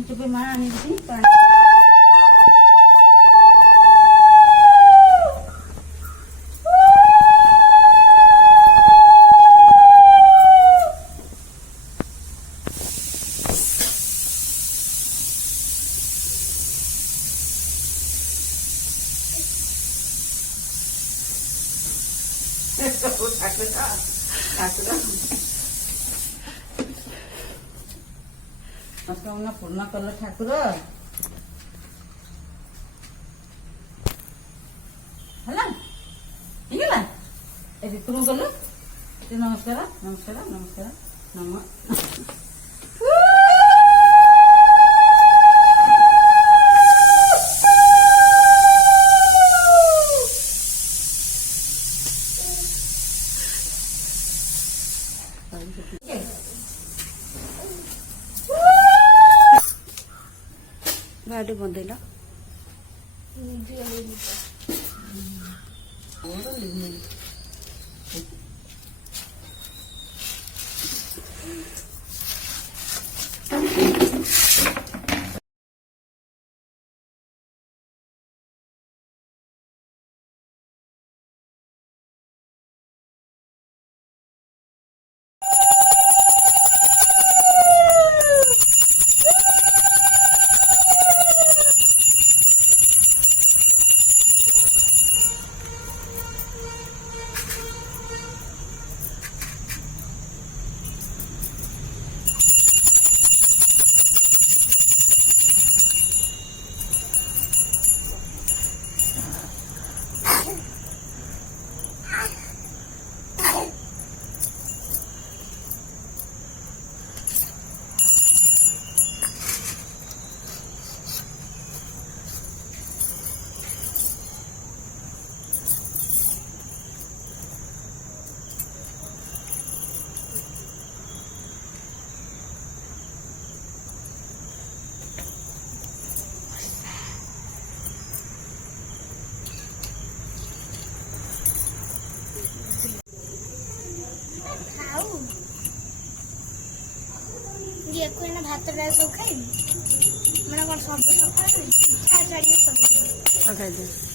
ପାଣି ଟୋପେ ମା ଆଣିଛି ପାଣି। ଠାକୁର ପୂର୍ଣ୍ଣ କଲ ଠାକୁର ହେଲା ହେଇଗଲା। ଏ ତୁମ କଲ ନମସ୍କାର ନମସ୍କାର ନମସ୍କାର ନମ ବାଡ଼ି ବନ୍ଧେଇଲ ଭାତ ଡାଲି ସବୁ ଖାଇବି ମାନେ କଣ ସବୁ ସକାଳୁ ଇଚ୍ଛା ଛାଡ଼ିକି ସବୁ ଖାଇଦିଅ।